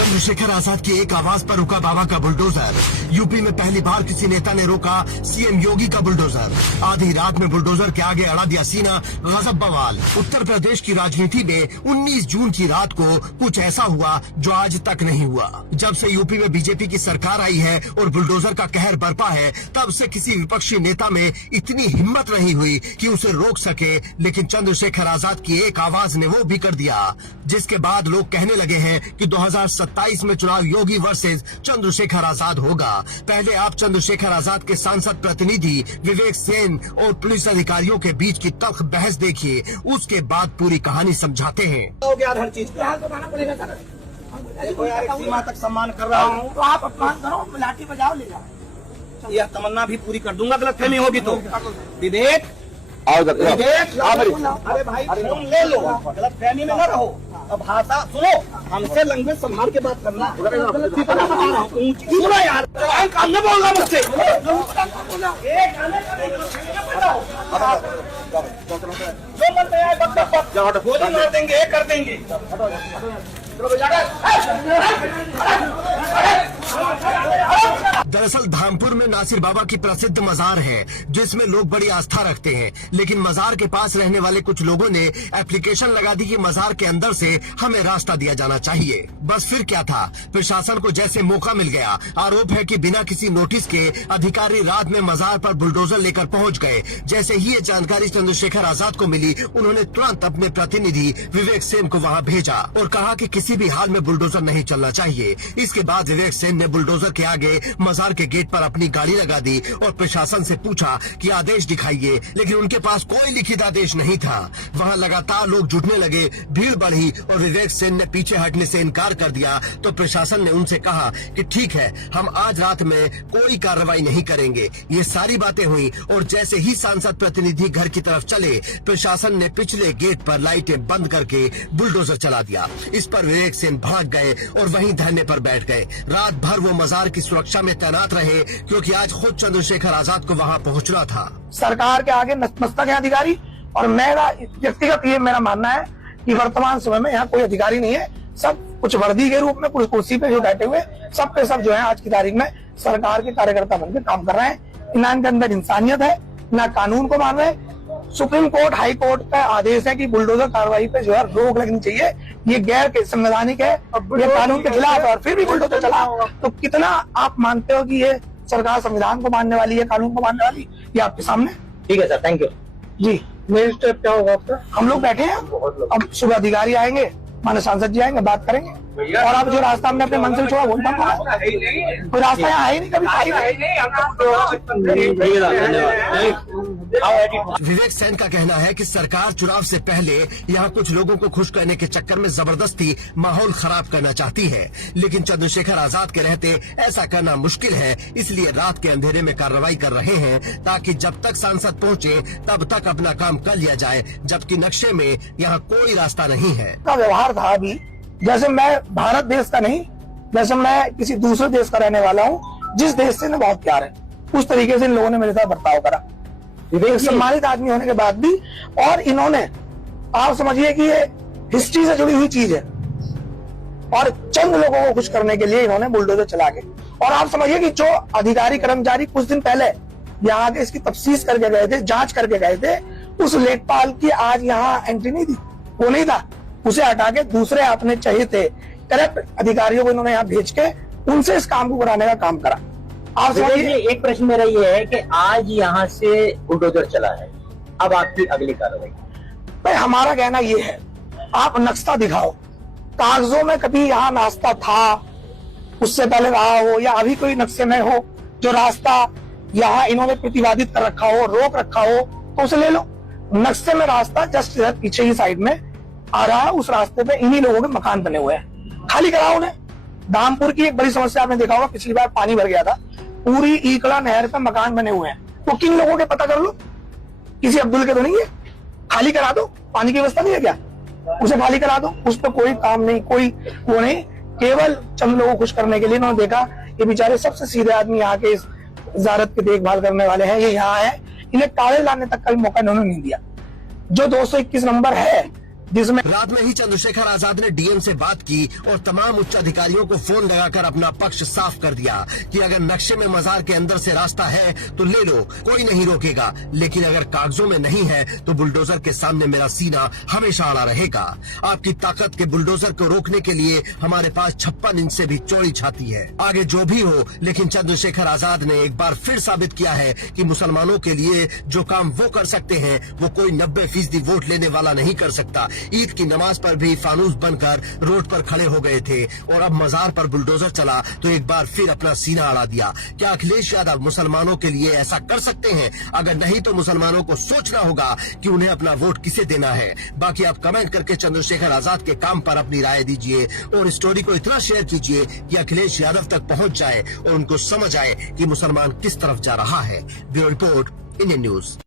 चंद्रशेखर आजाद की एक आवाज पर रुका बाबा का बुलडोजर। यूपी में पहली बार किसी नेता ने रोका सीएम योगी का बुलडोजर। आधी रात में बुलडोजर के आगे अड़ा दिया सीना, गजब बवाल। उत्तर प्रदेश की राजनीति में 19 जून की रात को कुछ ऐसा हुआ जो आज तक नहीं हुआ। जब से यूपी में बीजेपी की सरकार आई है और बुलडोजर का कहर बरपा है, तब से किसी विपक्षी नेता में इतनी हिम्मत नहीं हुई कि उसे रोक सके। लेकिन चंद्रशेखर आजाद की एक आवाज ने वो भी कर दिया, जिसके बाद लोग कहने लगे हैं कि 2027 में चुनाव योगी वर्सेस चंद्रशेखर आजाद होगा। पहले आप चंद्रशेखर आजाद के सांसद प्रतिनिधि विवेक सेन और पुलिस अधिकारियों के बीच की तल्ख बहस देखिए, उसके बाद पूरी कहानी समझाते हैं। हर चीज देखो यार, एक सीमा तक सम्मान कर रहा हूँ तो आप अपमान करो, लाठी बजाओ, ले जाओ। यह तमन्ना भी पूरी कर दूंगा गलतफहमी होगी तो। विवेक अरे भाई फोन ले लो, गलतफहमी में न रहो। अब भाषा सुनो, हमसे लैंग्वेज संभाल के बात करना। सुनो यार, काम न बोलना मुझसे। जो मन में आए गोली मार देंगे, ये कर देंगे। दरअसल धामपुर में नासिर बाबा की प्रसिद्ध मजार है, जिसमें लोग बड़ी आस्था रखते हैं। लेकिन मजार के पास रहने वाले कुछ लोगों ने एप्लीकेशन लगा दी कि मजार के अंदर से हमें रास्ता दिया जाना चाहिए। बस फिर क्या था, प्रशासन को जैसे मौका मिल गया। आरोप है कि बिना किसी नोटिस के अधिकारी रात में मजार पर बुलडोजर लेकर पहुंच गए। जैसे ही ये जानकारी चंद्रशेखर आजाद को मिली, उन्होंने तुरंत अपने प्रतिनिधि विवेक सेन को वहाँ भेजा और कहा कि किसी भी हाल में बुलडोजर नहीं चलना चाहिए। इसके बाद विवेक सेन ने बुलडोजर के आगे मजार के गेट पर अपनी गाड़ी लगा दी और प्रशासन से पूछा कि आदेश दिखाइए, लेकिन उनके पास कोई लिखित आदेश नहीं था। वहाँ लगातार लोग जुटने लगे, भीड़ बढ़ी और विवेक सेन ने पीछे हटने से इनकार कर दिया। तो प्रशासन ने उनसे कहा कि ठीक है, हम आज रात में कोई कार्रवाई नहीं करेंगे। ये सारी बातें हुई और जैसे ही सांसद प्रतिनिधि घर की तरफ चले, प्रशासन ने पिछले गेट पर लाइटें बंद करके बुलडोजर चला दिया। इस पर विवेक सेन भाग गए और वहीं धरने पर बैठ गए। रात भर वो मजार की सुरक्षा में तैनात रहे, क्योंकि आज खुद चंद्रशेखर आजाद को वहाँ पहुँचना था। सरकार के आगे नतमस्तक है अधिकारी, और मेरा व्यक्तिगत ये मेरा मानना है कि वर्तमान समय में यहाँ कोई अधिकारी नहीं है। सब कुछ वर्दी के रूप में, कुछ कुर्सी पे जो बैठे हुए सब के सब जो है आज की तारीख में सरकार के कार्यकर्ता बनकर काम कर रहे हैं। इनके अंदर इंसानियत है, ना कानून को मान रहे हैं। सुप्रीम कोर्ट, हाई कोर्ट का आदेश है कि बुलडोजर कार्रवाई पे जो है रोक लगनी चाहिए। ये गैर संवैधानिक है, ये कानून के खिलाफ है, और फिर भी बुलडोजर चला। तो कितना आप मानते हो कि ये सरकार संविधान को मानने वाली है, कानून को मानने वाली, ये आपके सामने। ठीक है sir, thank you ji. Next step क्या होगा आपका? हम लोग बैठे हैं, अब सुबह अधिकारी आएंगे, माननीय सांसद जी आएंगे, बात करेंगे। और आप जो रास्ता हमने अपने मन से छोड़ा, बोलता कोई रास्ता यहाँ है ही नहीं, कभी विवेक सेन का कहना है कि सरकार चुनाव से पहले यहाँ कुछ लोगों को खुश करने के चक्कर में जबरदस्ती माहौल खराब करना चाहती है। लेकिन चंद्रशेखर आजाद के रहते ऐसा करना मुश्किल है, इसलिए रात के अंधेरे में कार्रवाई कर रहे हैं, ताकि जब तक सांसद पहुँचे तब तक अपना काम कर लिया जाए। जबकि नक्शे में यहाँ कोई रास्ता नहीं है। का व्यवहार था अभी, जैसे मैं भारत देश का नहीं, जैसे मैं किसी दूसरे देश का रहने वाला हूँ, जिस देश से मैं बहुत प्यार है, उस तरीके से इन लोगों ने मेरे साथ बर्ताव करा। विवेक सम्मानित आदमी होने के बाद भी, और इन्होंने, आप समझिए कि ये हिस्ट्री से जुड़ी हुई चीज है, और चंद लोगों को खुश करने के लिए इन्होंने बुलडोजर चला के, और आप समझिए कि जो अधिकारी कर्मचारी कुछ दिन पहले यहाँ आके इसकी तफ्सीस करके गए थे, जांच करके गए थे, उस लेखपाल की आज यहाँ एंट्री नहीं थी, वो नहीं था, उसे हटा के दूसरे आपने चाहिए थे करेक्ट अधिकारियों को इन्होंने यहाँ भेज के उनसे इस काम को कराने का काम करा। आप समझिए। एक प्रश्न मेरा ये है कि आज यहाँ से बुलडोजर चला है, अब आपकी अगली कार्रवाई? भाई हमारा कहना ये है, आप नक्शा दिखाओ, कागजों में कभी यहाँ रास्ता था, उससे पहले रहा हो, या अभी कोई नक्शे में हो जो रास्ता यहाँ इन्होंने प्रतिवादित कर रखा हो, रोक रखा हो, तो उसे ले लो। नक्शे में रास्ता जस्ट पीछे ही साइड में आ रहा है, उस रास्ते पे इन्हीं लोगों के मकान बने हुए हैं, खाली कराओ उन्हें। धामपुर की एक बड़ी समस्या आपने देखा होगा, पिछली बार पानी भर गया था, पूरी ईकड़ा नहर पे मकान बने हुए हैं, तो किन लोगों के पता कर लो, किसी अब्दुल के तो नहीं है, खाली करा दो। पानी की व्यवस्था नहीं है क्या, उसे खाली करा दो, उस पर कोई काम नहीं, कोई वो नहीं, केवल चंद लोगों को खुश करने के लिए इन्होंने देखा ये बेचारे सबसे सीधे आदमी यहाँ के इस वजारत की देखभाल करने वाले हैं, ये यहाँ है, इन्हें कागज लाने तक का भी मौका इन्होंने नहीं दिया। जो 221 नंबर है जिसमें रात में ही चंद्रशेखर आजाद ने डीएम से बात की और तमाम उच्च अधिकारियों को फोन लगाकर अपना पक्ष साफ कर दिया कि अगर नक्शे में मजार के अंदर से रास्ता है तो ले लो, कोई नहीं रोकेगा, लेकिन अगर कागजों में नहीं है तो बुलडोजर के सामने मेरा सीना हमेशा अड़ा रहेगा। आपकी ताकत के बुलडोजर को रोकने के लिए हमारे पास 56 इंच से भी चौड़ी छाती है। आगे जो भी हो, लेकिन चंद्रशेखर आजाद ने एक बार फिर साबित किया है कि मुसलमानों के लिए जो काम वो कर सकते हैं वो कोई 90% वोट लेने वाला नहीं कर सकता। ईद की नमाज पर भी फानूस बनकर रोड पर खड़े हो गए थे और अब मजार पर बुलडोजर चला तो एक बार फिर अपना सीना अड़ा दिया। क्या अखिलेश यादव मुसलमानों के लिए ऐसा कर सकते हैं? अगर नहीं तो मुसलमानों को सोचना होगा कि उन्हें अपना वोट किसे देना है। बाकी आप कमेंट करके चंद्रशेखर आजाद के काम पर अपनी राय दीजिए और स्टोरी को इतना शेयर कीजिए कि अखिलेश यादव तक पहुंच जाए और उनको समझ आए कि मुसलमान किस तरफ जा रहा है। Bureau report, Indian news.